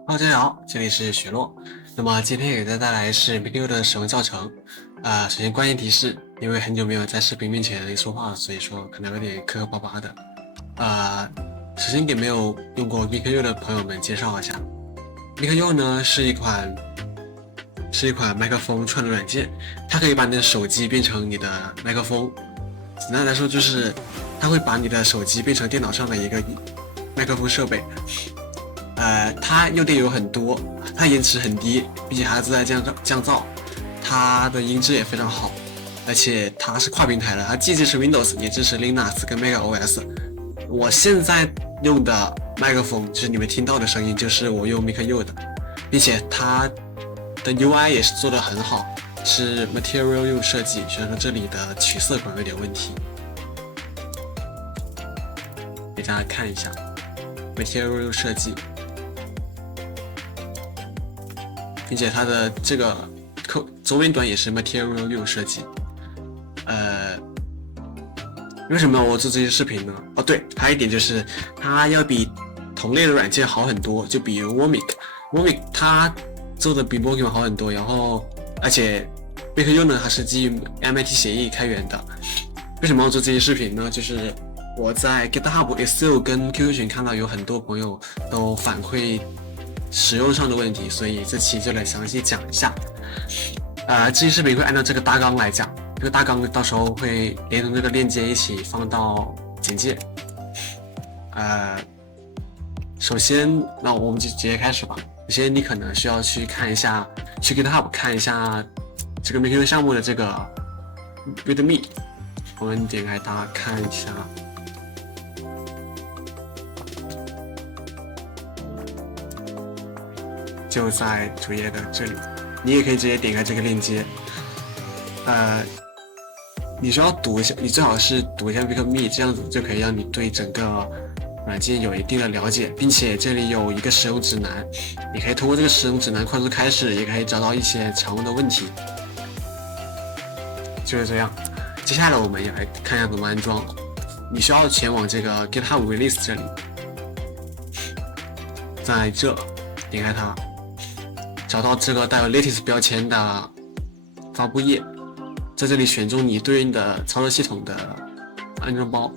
大家好，这里是雪落。那么今天给大家带来是 MakerU 的使用教程。首先关键提示，因为很久没有在视频面前说话了，所以说可能有点磕磕巴巴的。首先给没有用过 MakerU 的朋友们介绍一下，MakerU 呢是一款麦克风串流软件，它可以把你的手机变成你的麦克风。简单来说就是，它会把你的手机变成电脑上的一个麦克风设备。它优点有很多，它延迟很低，并且还自带降噪，它的音质也非常好，而且它是跨平台的，它既支持 Windows 也支持 Linux 跟 macOS。我现在用的麦克风就是你们听到的声音，就是我用 MakerU 的，并且它的 UI 也是做得很好，是 Material 用设计，虽然说这里的取色可能有点问题，给大家看一下 Material 用设计。并且它的这个中文端也是 Material 用设计。为什么我做这些视频呢？哦，对，还有一点就是它要比同类的软件好很多，就比如 Warmic 它做的比 Morgan 好很多，然后而且 MakerU 呢，它是基于 MIT 协议开源的。为什么要做这些视频呢？就是我在 GitHub、Istio 跟 QQ 群看到有很多朋友都反馈使用上的问题，所以这期就来详细讲一下。这期视频会按照这个大纲来讲，这个大纲到时候会连同这个链接一起放到简介。首先，那我们就直接开始吧。首先，你可能需要去看一下，去 GitHub 看一下这个 MakerU 项目的这个 README。我们点开它看一下。就在主页的这里，你也可以直接点开这个链接。你需要读一下，你最好是读一下 README， 这样子就可以让你对整个软件有一定的了解，并且这里有一个使用指南，你可以通过这个使用指南快速开始，也可以找到一些常用的问题。就是这样。接下来我们也来看一下怎么安装。你需要前往这个 GitHub Release 这里，在这点开它。找到这个带有 Latest 标签的发布页，在这里选中你对应的操作系统的安装包。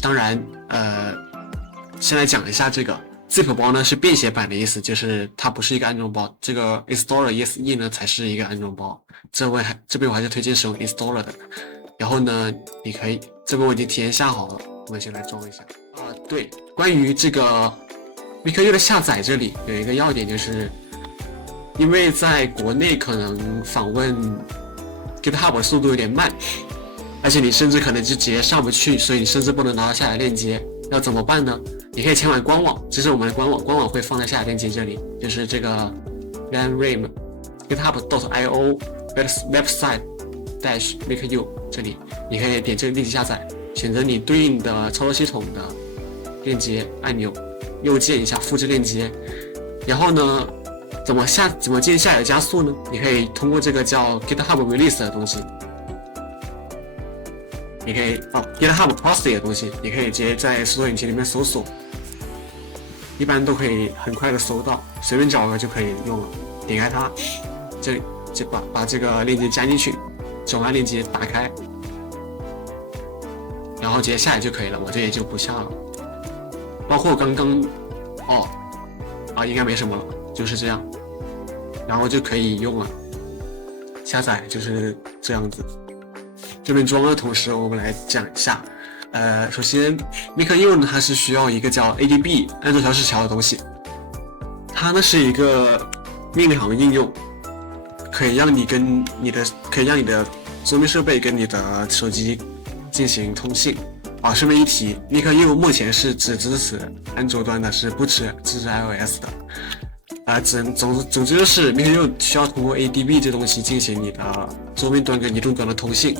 当然，先来讲一下这个 zip 包呢是便携版的意思，就是它不是一个安装包。这个 installer ESE 呢才是一个安装包。这边我还是推荐使用 installer 的。然后呢，你可以这边我已经提前下好了，我们先来装一下。对，关于这个 MakerU 的下载，这里有一个要点就是。因为在国内可能访问 GitHub 的速度有点慢，而且你甚至可能就直接上不去，所以你甚至不能拿到下载链接。要怎么办呢？你可以前往官网，这是我们的官网，官网会放在下载链接这里，就是这个 lanram github.io website -MakerU 这里，你可以点这个链接下载，选择你对应的操作系统的链接按钮，右键一下复制链接，然后呢？怎么进下载加速呢？你可以通过这个叫 GitHub Release 的东西，你可以GitHub Post 的东西，你可以直接在搜索引擎里面搜索，一般都可以很快的搜到，随便找个就可以用了。点开它，这里就把这个链接加进去，转换链接打开，然后直接下载就可以了。我这里就不下了，包括刚刚应该没什么了。就是这样，然后就可以用了。下载就是这样子。这边装的同时，我们来讲一下。首先 MakerU 呢，它是需要一个叫 ADB 安卓调试条的东西。它呢是一个命令行应用，可以让你的桌面设备跟你的手机进行通信。顺便一提 ，MakerU 目前是只支持安卓端的，是不支持 iOS 的。总之就是 MakerU 需要通过 ADB 这东西进行你的桌面端跟移动端的通信。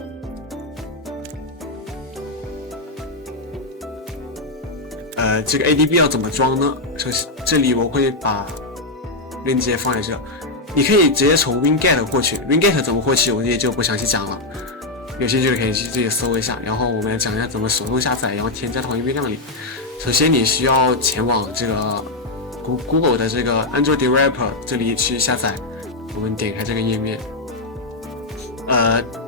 这个 ADB 要怎么装呢？首先这里我会把链接放在这，你可以直接从 Winget 获取。Winget 怎么获取，我这里就不详细讲了，有兴趣的可以去自己搜一下。然后我们来讲一下怎么手动下载，然后添加到云变量里。首先你需要前往这个 Google 的这个 Android Developer 这里去下载。我们点开这个页面，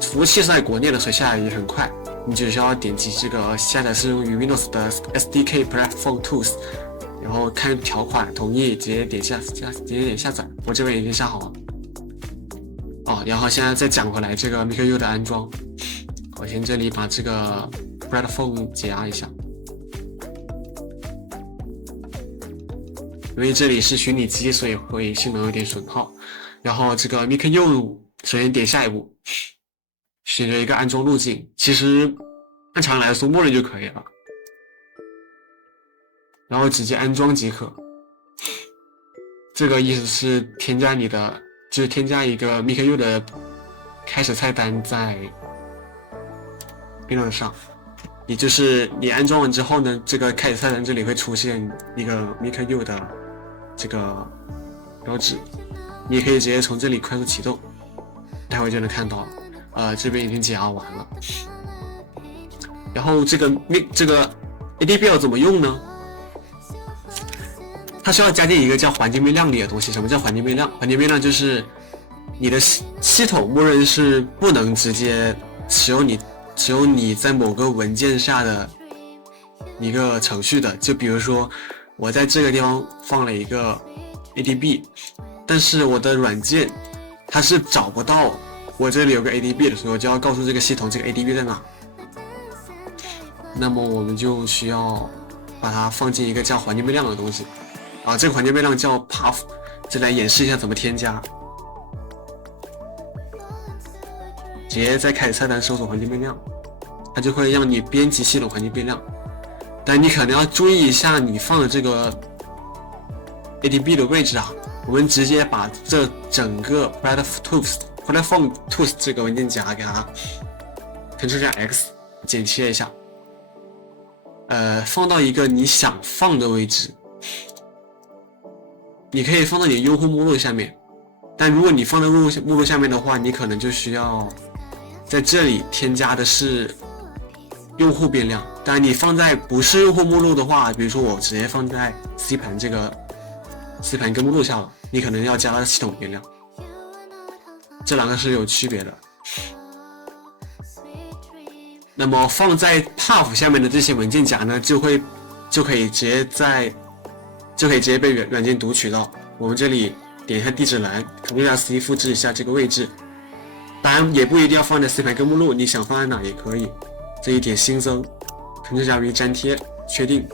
服务器是在国内的，所以下载也很快。你只需要点击这个下载适用于 Windows 的 SDK Platform Tools， 然后看条款，同意，直接点下载。我这边已经下好了。然后现在再讲回来这个 MakerU 的安装，我先这里把这个 Platform 解压一下，因为这里是虚拟机，所以会性能有点损耗。然后这个 MakerU 首先点下一步，选择一个安装路径，其实按常来说默认就可以了，然后直接安装即可。这个意思是添加一个 MakerU 的开始菜单在 Windows 上，也就是你安装完之后呢，这个开始菜单这里会出现一个 MakerU 的这个标志，你也可以直接从这里快速启动，待会就能看到。这边已经解压完了。然后这个 ADB 要怎么用呢？它需要加进一个叫环境变量里的东西。什么叫环境变量？环境变量就是你的系统默认是不能直接使用你在某个文件下的一个程序的。就比如说我在这个地方放了一个 ADB， 但是我的软件它是找不到我这里有个 ADB 的，所以我就要告诉这个系统这个 ADB 在哪。那么我们就需要把它放进一个叫环境变量的东西。这个环境变量叫 path， 这来演示一下怎么添加。直接在开始菜单搜索环境变量，它就会让你编辑系统环境变量。但你可能要注意一下你放的这个 ADB 的位置啊。我们直接把这整个 Platform Tools 这个文件夹给它 Ctrl+X 剪切一下，放到一个你想放的位置。你可以放到你的用户目录下面，但如果你放在目录下面的话，你可能就需要在这里添加的是用户变量。当然你放在不是用户目录的话，比如说我直接放在 C 盘这个 C 盘跟目录下了，你可能要加系统变量，这两个是有区别的。那么放在 path 下面的这些文件夹呢，就可以直接被软件读取到。我们这里点一下地址栏 ，Ctrl+C 复制一下这个位置。当然也不一定要放在 C 盘跟目录，你想放在哪也可以。这一点新增 ，Ctrl+V 粘贴，确定。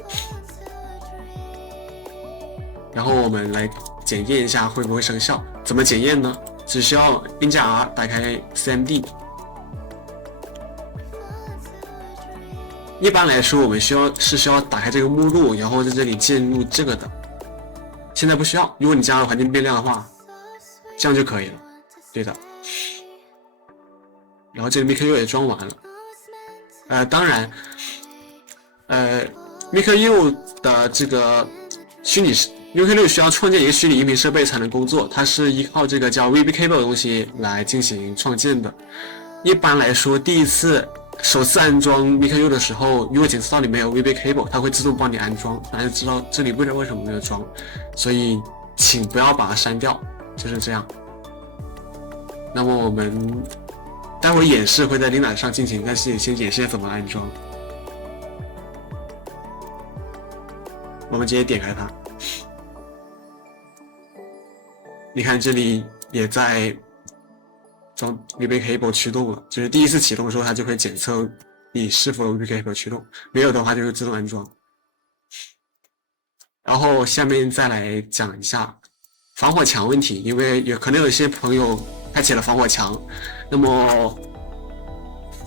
然后我们来检验一下会不会生效。怎么检验呢？只需要并加 R 打开 CMD。一般来说，我们需要打开这个目录，然后在这里进入这个的。现在不需要，如果你加了环境变量的话，这样就可以了。对的。然后这个 MakerU 也装完了。当然，MakerU 的这个MakerU 需要创建一个虚拟音频设备才能工作，它是依靠这个叫 VB Cable 的东西来进行创建的。一般来说，首次安装 MakerU 的时候，如果检测到里面有 VB Cable， 它会自动帮你安装，大家就知道这里为什么没有装，所以请不要把它删掉，就是这样。那么我们待会演示会在 Linux 上进行，但是先演示怎么安装。我们直接点开它，你看这里也在装 VB Cable 驱动了，就是第一次启动的时候，它就会检测你是否有 VB Cable 驱动，没有的话就会自动安装。然后下面再来讲一下防火墙问题，因为可能有些朋友开启了防火墙，那么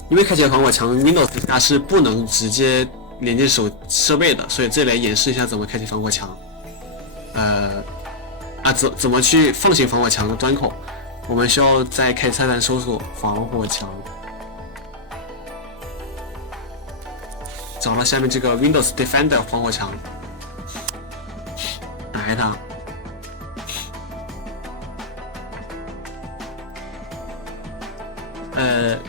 因为开启了防火墙 ，Windows 它是不能直接连接设备的，所以这里来演示一下怎么开启防火墙。怎么去放行防火墙的端口？我们需要在开菜单搜索防火墙，找到下面这个 Windows Defender 防火墙，打开它，然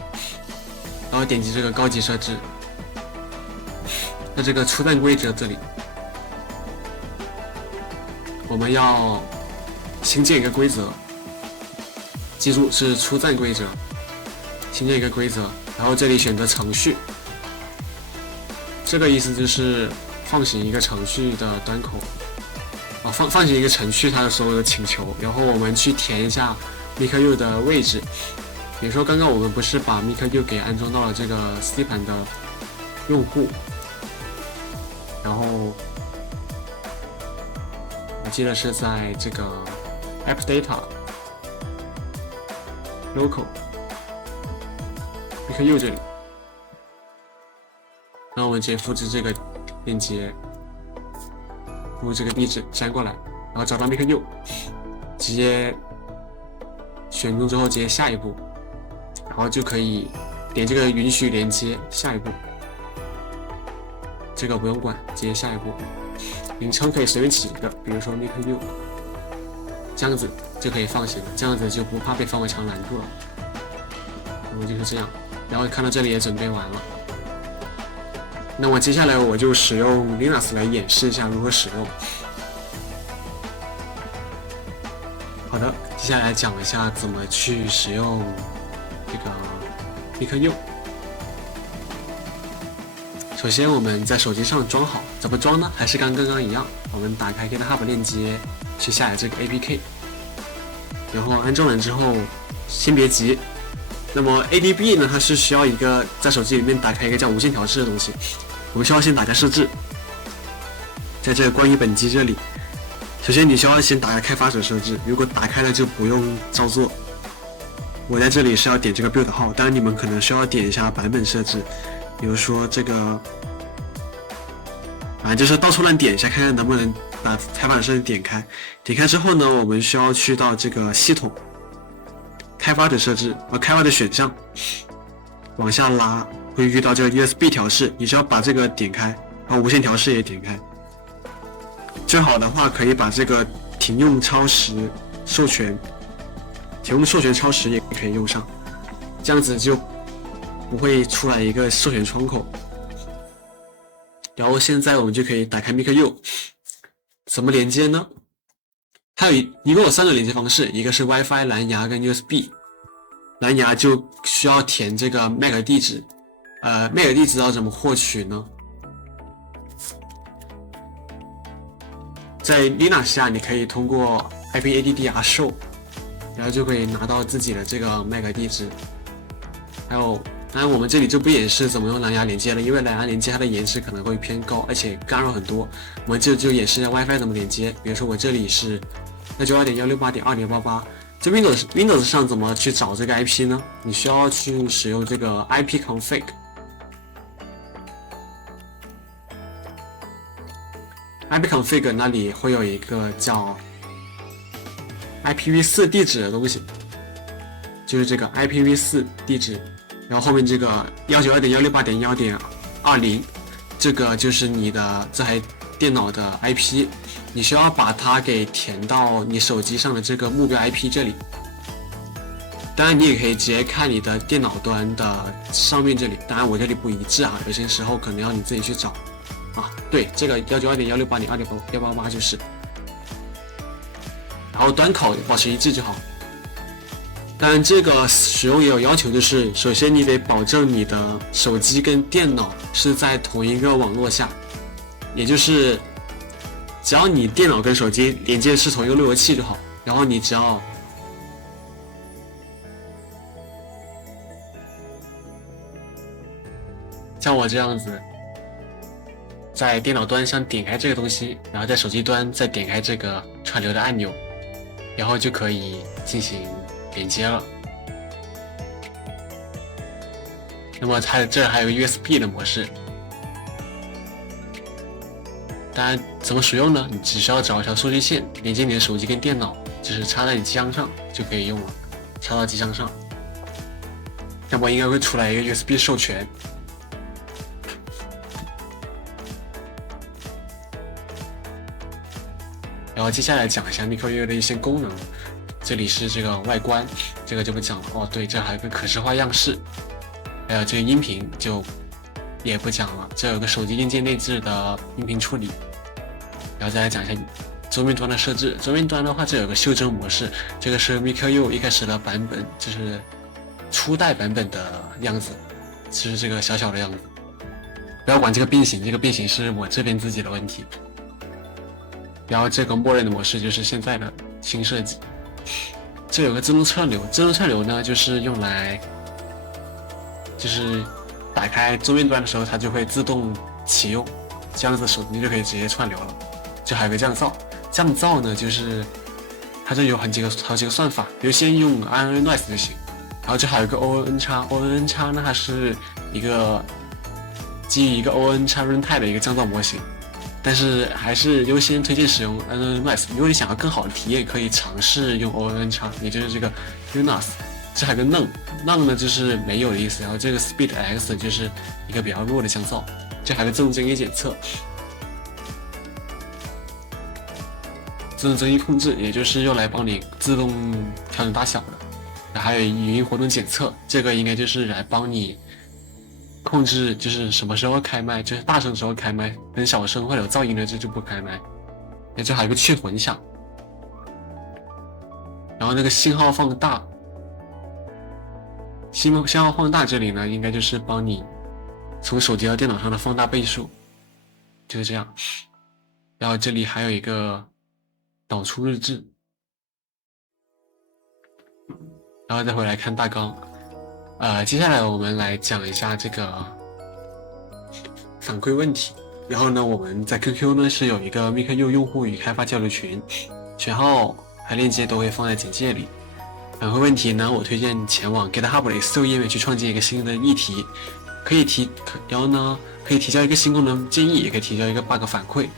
后点击这个高级设置，在这个初站规则这里，我们要新建一个规则，记住是出站规则，新建一个规则，然后这里选择程序，这个意思就是放行一个程序的端口，放行一个程序它的所有的请求，然后我们去填一下 miku 的位置。比如说刚刚我们不是把 miku 给安装到了这个 C 盘的用户，然后我记得是在这个 app data local miku 这里，然后我们直接复制这个链接，输入这个地址粘过来，然后找到 miku， 直接选中之后直接下一步，然后就可以点这个允许连接，下一步这个不用管，直接下一步。名称可以随便起一个，比如说 miku， 这样子就可以放行了，这样子就不怕被防伪墙拦住了。那么就是这样，然后看到这里也准备完了。那么接下来我就使用 Linux 来演示一下如何使用。好的，接下来讲一下怎么去使用这个 miku。首先我们在手机上装好，怎么装呢？还是跟刚刚一样，我们打开 GitHub 链接去下载这个 APK， 然后安装完之后先别急。那么 ADB 呢，它是需要一个在手机里面打开一个叫无线调试的东西，我们需要先打开设置，在这个关于本机这里，首先你需要先打开开发者设置，如果打开了就不用照做。我在这里是要点这个 build 号，当然你们可能需要点一下版本设置，比如说这个，反正就是到处乱点一下，看看能不能把开发者设置点开。点开之后呢，我们需要去到这个系统开发者设置开发的选项，往下拉会遇到这个 USB 调试，你需要把这个点开，然后无线调试也点开。最好的话可以把这个停用超时授权，停用授权超时也可以用上，这样子就不会出来一个授权窗口。然后现在我们就可以打开 miku， 怎么连接呢？它一共有3种连接方式，一个是 WiFi、蓝牙跟 USB。蓝牙就需要填这个 MAC 地址，MAC 地址要怎么获取呢？在 Linux 下，你可以通过 IPADDR show， 然后就可以拿到自己的这个 MAC 地址。还有，当然我们这里就不演示怎么用蓝牙连接了，因为蓝牙连接它的延迟可能会偏高，而且干扰很多。我们就演示一下 WiFi 怎么连接。比如说我这里是 192.168.2.88， 这 Windows 上怎么去找这个 IP 呢？你需要去使用这个 ipconfig。ipconfig 那里会有一个叫 IPv4 地址的东西，就是这个 IPv4 地址，然后后面这个 192.168.1.20， 这个就是你的这台电脑的 IP， 你需要把它给填到你手机上的这个目标 IP 这里。当然你也可以直接看你的电脑端的上面这里，当然我这里不一致啊，有些时候可能要你自己去找啊。对，这个 192.168.2.188 就是，然后端口保持一致就好。当然这个使用也有要求，就是首先你得保证你的手机跟电脑是在同一个网络下，也就是只要你电脑跟手机连接是同一个路由器就好，然后你只要像我这样子在电脑端上点开这个东西，然后在手机端再点开这个串流的按钮，然后就可以进行连接了。那么它这还有个 USB 的模式，当然怎么使用呢？你只需要找一条数据线连接你的手机跟电脑，就是插在你机箱上就可以用了，插到机箱上，那么应该会出来一个 USB 授权。然后接下来讲一下 miku 的一些功能，这里是这个外观，这个就不讲了。哦，对，这还有个可视化样式，还有这个音频就也不讲了，这有个手机硬件内置的音频处理。然后再来讲一下桌面端的设置。桌面端的话，这有个修正模式，这个是 MikroU 一开始的版本，就是初代版本的样子，就是这个小小的样子。不要管这个变形，这个变形是我这边自己的问题。然后这个默认的模式就是现在的新设计。这有个自动串流，自动串流呢就是用来，就是打开桌面端的时候，它就会自动启用，这样子手机就可以直接串流了。就还有个降噪，降噪呢就是它这有好几个算法，比如先用 IN Noise 就行。然后这还有一个 ONN 叉 ，ONN 叉呢它是一个基于一个 ONN 叉 Runtime 的一个降噪模型。但是还是优先推荐使用 IN Noise， 如果你想要更好的体验，可以尝试用 ONN 叉，也就是这个 UNOS。这还有个 None 呢就是没有的意思，然后这个 Speed X 就是一个比较弱的降噪。这还有个自动增益检测，自动增益控制，也就是用来帮你自动调整大小的。还有语音活动检测，这个应该就是来帮你控制，就是什么时候开麦，就是大声的时候开麦，很小声或者有噪音的这就不开麦。这还有个去混响，然后那个信号放大，信号放大这里呢，应该就是帮你从手机到电脑上的放大倍数，就是这样。然后这里还有一个导出日志，然后再回来看大纲。接下来我们来讲一下这个反馈问题。然后呢，我们在 QQ 呢是有一个 MikroU 用户与开发交流群，群号和链接都会放在简介里。反馈问题呢，我推荐前往 GitHub 的 SEO 页面去创建一个新的议题，然后呢可以提交一个新功能建议，也可以提交一个 bug 反馈。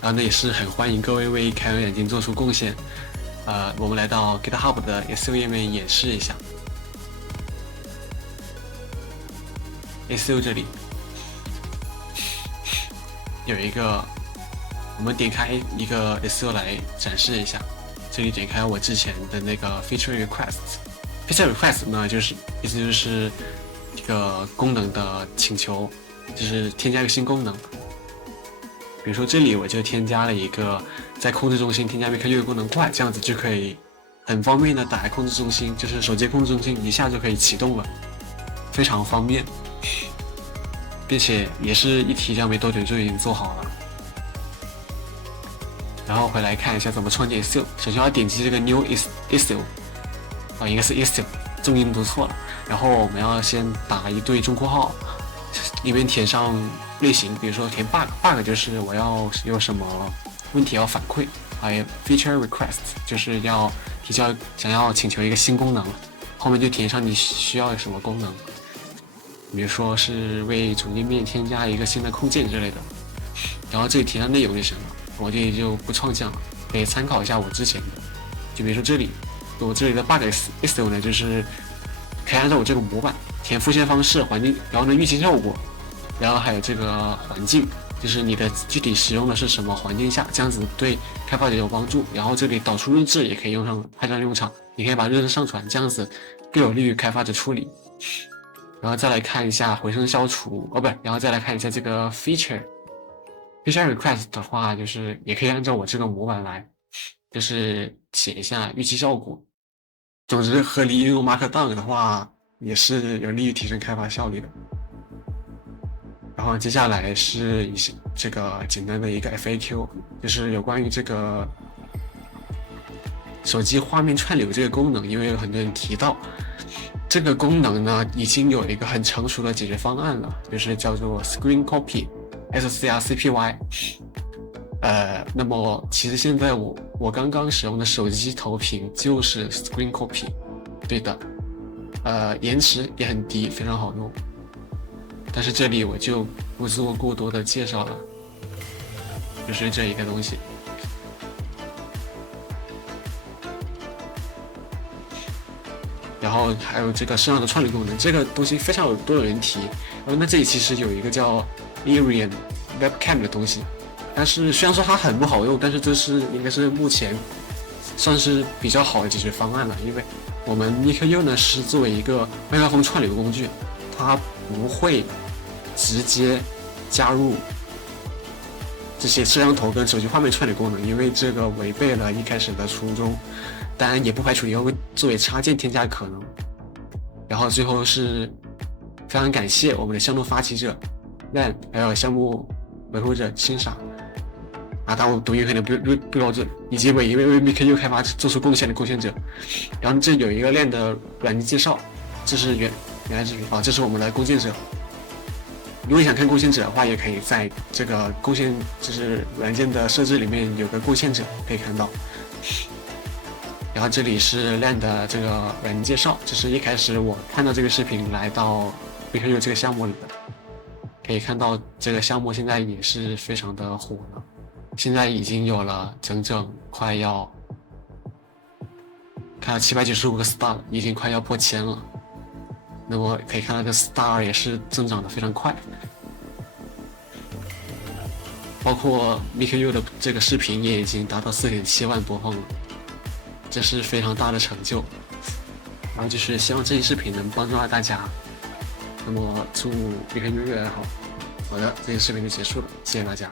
然后呢也是很欢迎各位为开源软件做出贡献。我们来到 GitHub 的 SEO 页面演示一下。SEO 这里有一个，我们点开一个 SEO 来展示一下。这里点开我之前的那个 feature request。feature request 呢，意思就是一个功能的请求，就是添加一个新功能。比如说这里我就添加了一个在控制中心添加 MikroU 功能块，这样子就可以很方便的打开控制中心，就是手机控制中心一下就可以启动了，非常方便。并且也是一提交没多久就已经做好了。然后回来看一下怎么创建 issue。首先要点击这个 new issue， 应该是 issue， 重音读错了。然后我们要先打一对中括号，里面填上类型，比如说填 bug 就是我要有什么问题要反馈，还有 feature request 就是要提交想要请求一个新功能，后面就填上你需要什么功能。比如说是为主页面添加一个新的控件之类的，然后这里填上内容就行了，我这里就不创建了，可以参考一下我之前的。就比如说这里，我这里的 bug issue 呢，就是可以按照我这个模板填复现方式、环境，然后呢预期效果，然后还有这个环境，就是你的具体使用的是什么环境下，这样子对开发者有帮助。然后这里导出日志也可以派上用场，你可以把日志上传，这样子更有利于开发者处理。然后再来看一下回声消除，然后再来看一下这个 feature request 的话，就是也可以按照我这个模板来，就是写一下预期效果。总之，合理运用 Markdown 的话，也是有利于提升开发效率的。然后接下来是这个简单的一个 FAQ， 就是有关于这个手机画面串流这个功能，因为有很多人提到。这个功能呢，已经有一个很成熟的解决方案了，就是叫做 Screen Copy SCRCPY。那么其实现在我刚刚使用的手机投屏就是 Screen Copy， 对的，延迟也很低，非常好用。但是这里我就不做过多的介绍了，就是这一个东西。然后还有这个摄像头串流功能，这个东西非常多有人提。然后那这里其实有一个叫 Arian Webcam 的东西，但是虽然说它很不好用，但是这是应该是目前算是比较好的解决方案了。因为我们 MikroU 呢是作为一个麦克风串流工具，它不会直接加入这些摄像头跟手机画面串联功能，因为这个违背了一开始的初衷，当然也不排除以后会作为插件添加可能。然后最后是非常感谢我们的项目发起者 LAN， 还有项目维护者青傻但我读音可能不标准，以及为MKU 开发做出贡献的贡献者。然后这有一个LAN的软件介绍，这是原来视频这是我们的贡献者。如果你想看贡献者的话，也可以在这个贡献就是软件的设置里面有个贡献者可以看到。然后这里是 LAN 的这个软件介绍，这是一开始我看到这个视频来到 MKU 这个项目里的。可以看到这个项目现在也是非常的火了，现在已经有了整整快要看到795个 star， 已经快要破1000了。那么可以看到这 star 也是增长的非常快，包括 MKU 的这个视频也已经达到4.7万播放了，这是非常大的成就。然后就是希望这期视频能帮助到大家，那么祝MKU越来越好。好的，这期视频就结束了，谢谢大家。